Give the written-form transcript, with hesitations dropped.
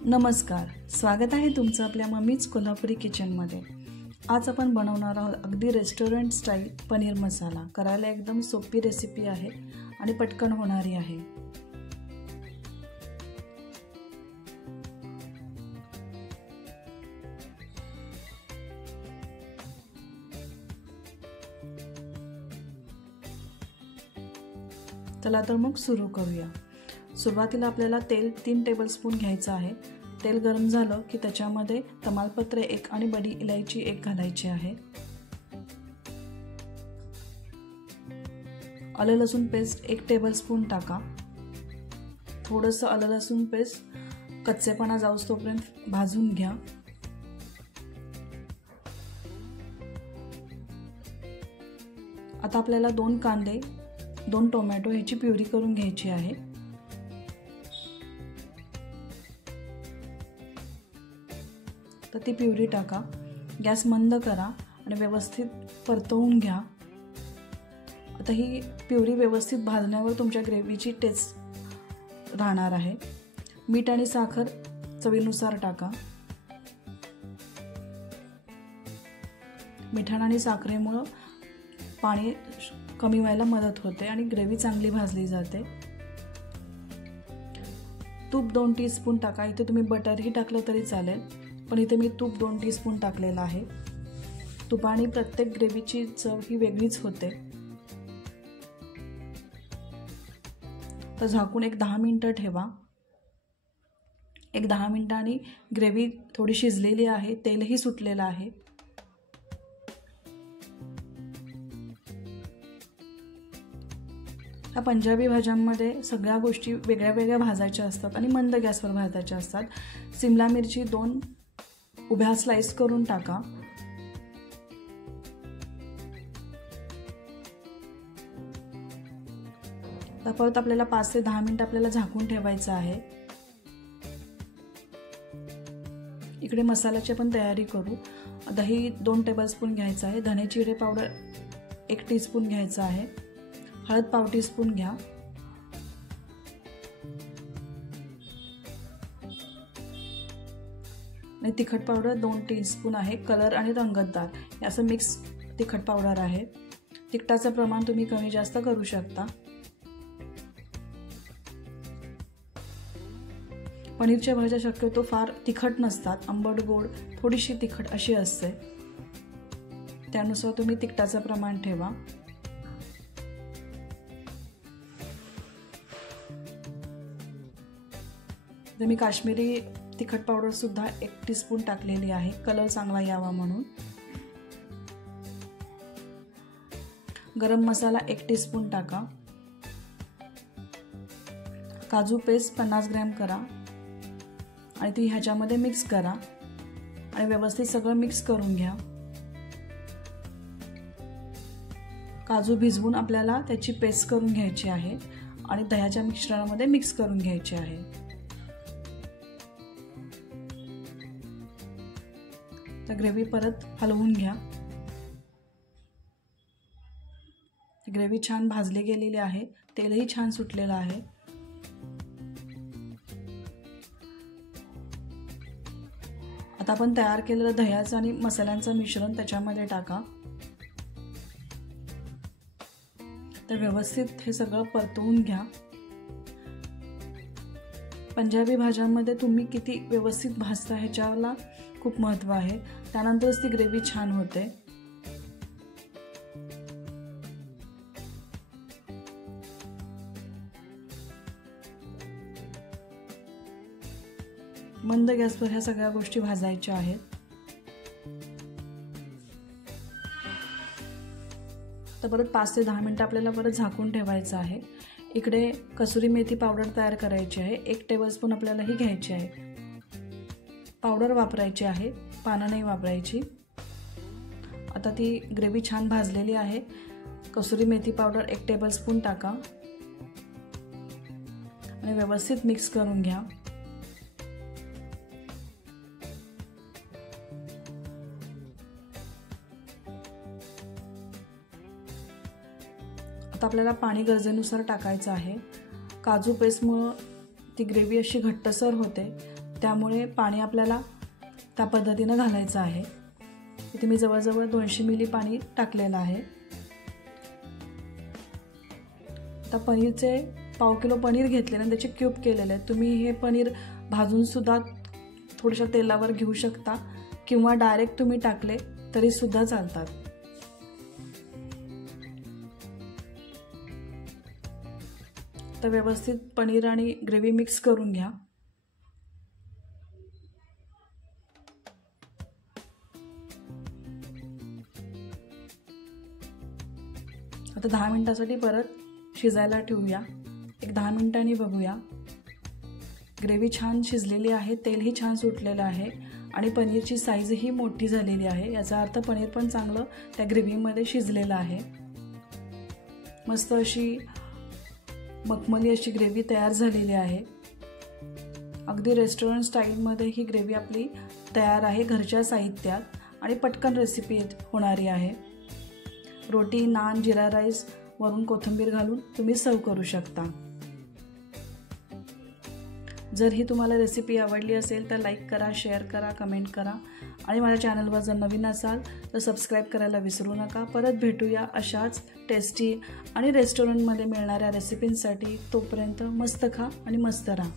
नमस्कार, स्वागत आहे तुमचं आपल्या मम्मीज कोल्हापुरी किचनमध्ये। आज आपण बनवणार आहोत अगदी रेस्टॉरंट स्टाईल पनीर मसाला। करायला एकदम सोपी रेसिपी आहे आणि पटकन होणारी आहे। चला तर मग सुरू करूया। सुरुवातीला आपल्याला तेल 3 टेबलस्पून घ्यायचं आहे। तेल गरम झालं की त्याच्यामध्ये तमालपत्र 1 आणि बडी इलायची 1 घालायची आहे। आलं लसूण पेस्ट 1 टेबलस्पून टाका। थोडंसं आलं लसूण पेस्ट कच्चेपणा जाऊस तोपर्यंत भाजून घ्या। आता आपल्याला 2 कांदे 2 टोमॅटो ह्याची प्युरी करून घ्यायची आहे। तर ती प्युरी टाका, गॅस मंद करा आणि व्यवस्थित परतवून घ्या। आता ही प्युरी व्यवस्थित भाजण्यावर तुमच्या ग्रेव्हीची टेस्ट राहणार आहे। मीठ आणि साखर चवीनुसार टाका। मिठाण आणि साखरेमुळे पाणी कमी व्हायला मदत होते आणि ग्रेव्ही चांगली भाजली जाते। तूप 2 टीस्पून टाका। इथे तुम्ही बटरही टाकलं तरी चालेल, पण इथे मी तूप 2 टीस्पून टाकलेलं आहे। तुपाने प्रत्येक ग्रेव्हीची चव ही वेगळीच होते। तर झाकून एक 10 मिनिटं ठेवा। एक 10 मिनिटांनी ग्रेव्ही थोडी शिजलेली आहे, तेलही सुटलेलं आहे। या पंजाबी भाज्यांमध्ये सगळ्या गोष्टी वेगळ्या वेगळ्या भाजायच्या असतात आणि मंद गॅसवर भाजायच्या असतात। सिमला मिरची 2 उभ्या स्लाइस करून टाका। परत आपल्याला 5 ते 10 मिनिट आपल्याला झाकून ठेवायचं आहे। इकडे मसाल्याची आपण तयारी करू। दही 2 टेबलस्पून घ्यायचं आहे। धने जिरे पावडर 1 टीस्पून घ्यायचं आहे। हळद पाव टीस्पून घ्या। आणि तिखट पावडर 2 टीस्पून आहे। कलर आणि रंगतदार असं मिक्स तिखट पावडर आहे। तिखटाचं प्रमाण तुम्ही कमी जास्त करू शकता। पनीरच्या भाज्या शक्यतो फार तिखट नसतात, आंबट गोड थोडीशी तिखट अशी असते, त्यानुसार तुम्ही तिखटाचं प्रमाण ठेवा। मी काश्मीरी तिखट पावडर सुद्धा 1 टीस्पून टाकलेली आहे, कलर चांगला यावा म्हणून। गरम मसाला 1 टीस्पून टाका। काजू पेस्ट 50 ग्रॅम करा आणि ती ह्याच्यामध्ये मिक्स करा आणि व्यवस्थित सगळं मिक्स करून घ्या। काजू भिजवून आपल्याला त्याची पेस्ट करून घ्यायची आहे आणि दह्याच्या मिश्रणामध्ये मिक्स करून घ्यायचे आहे। तर ग्रेव्ही परत हलवून घ्या। ग्रेव्ही छान भाजली गेलेली आहे, तेलही छान सुटलेलं आहे। आता आपण तयार केलेलं दह्याचं आणि मसाल्यांचं मिश्रण त्याच्यामध्ये टाका। तर व्यवस्थित हे सगळं परतवून घ्या। पंजाबी भाज्यांमध्ये तुम्ही किती व्यवस्थित भाजता ह्याच्याला खूप महत्त्व आहे, त्यानंतरच ती ग्रेव्ही छान होते। मंद गॅसवर ह्या सगळ्या गोष्टी भाजायच्या आहेत। तर परत 5 ते 10 मिनिटं आपल्याला परत झाकून ठेवायचं आहे। इकडे कसुरी मेथी पावडर तयार करायची आहे, 1 टेबलस्पून आपल्याला ही घ्यायची आहे। पावडर वापरायची आहे, पानं नाही वापरायची। आता ती ग्रेव्ही छान भाजलेली आहे। कसुरी मेथी पावडर 1 टेबलस्पून टाका आणि व्यवस्थित मिक्स करून घ्या। आता आपल्याला पाणी गरजेनुसार टाकायचं आहे। काजू पेस्टमुळे ती ग्रेव्ही अशी घट्टसर होते, त्यामुळे पाणी आपल्याला त्या पद्धतीनं घालायचं आहे. इथे मी जवळजवळ 200 मिली पाणी टाकलेलं आहे. आता पनीरचे पाव किलो पनीर घेतले आणि त्याचे क्यूब केलेले आहेत. तुम्ही हे पनीर भाजूनसुद्धा थोड्याशा तेलावर घेऊ शकता किंवा डायरेक्ट तुम्ही टाकले तरीसुद्धा चालतात. तर व्यवस्थित पनीर आणि ग्रेव्ही मिक्स करून घ्या. आता 10 मिनिटासाठी परत शिजायला ठेवूया. एक 10 मिनिटांनी बघूया. ग्रेव्ही छान शिजलेली आहे, तेलही छान सुटलेलं आहे आणि पनीरची साईजही मोठी झालेली आहे. याचा अर्थ पनीर पण चांगलं त्या ग्रेव्हीमध्ये शिजलेलं आहे. मस्त अशी मखमली अशी ग्रेव्ही तयार झालेली आहे. अगदी रेस्टॉरंट स्टाईलमध्ये ही ग्रेव्ही आपली तयार आहे घरच्या साहित्यात आणि पटकन रेसिपी होणारी आहे. रोटी, नान, जिरा राईस वरून कोथिंबीर घालून तुम्ही सर्व करू शकता. जर ही तुम्हाला रेसिपी आवडली असेल तर लाईक करा, शेअर करा, कमेंट करा आणि माझ्या चॅनलवर जर नवीन असाल तर सबस्क्राईब करायला विसरू नका. परत भेटूया अशाच टेस्टी आणि रेस्टॉरंटमध्ये मिळणाऱ्या रेसिपींसाठी. तोपर्यंत मस्त खा आणि मस्त राहा.